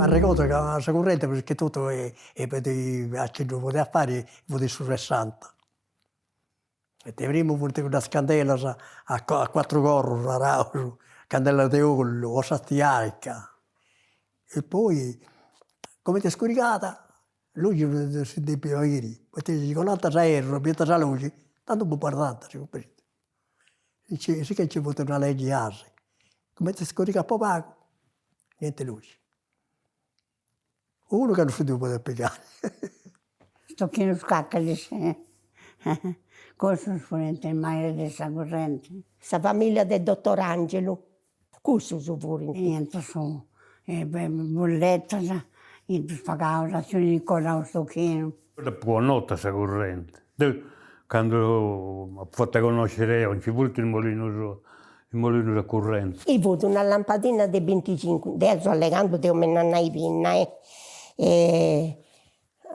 Ma ricordo che la corrente perché tutto potevi accendere un po' di affari, potevi sul 60. E te prima portavi una scandela a quattro corri, una rauso, candela di olio, o sastiaica. E poi, come ti è scoricata, luce si deve ieri. Poi ti dico, 96 euro, più la luce, tanto può guardare, si comprende. Dice, sì che ci vuole una legge ASI. Come ti scorica un po' pago, niente luce. Uno che non si deve poter piegare. Sto chi non scacca di sé. Questo è il mare della corrente. Questa famiglia del dottor Angelo, questo su pure. Niente su, bolletta, niente pagavo, l'azione di cosa un stocchino. Buonanotte questa corrente. Quando ho fatto conoscere non ci vuole il mulino da corrente. Io ho avuto una lampadina di 25, adesso allegando di un anno di pinna, e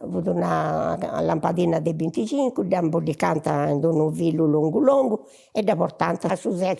ho avuto una lampadina di 25, da un po' di canta in un villo lungo lungo e da portante a su 6.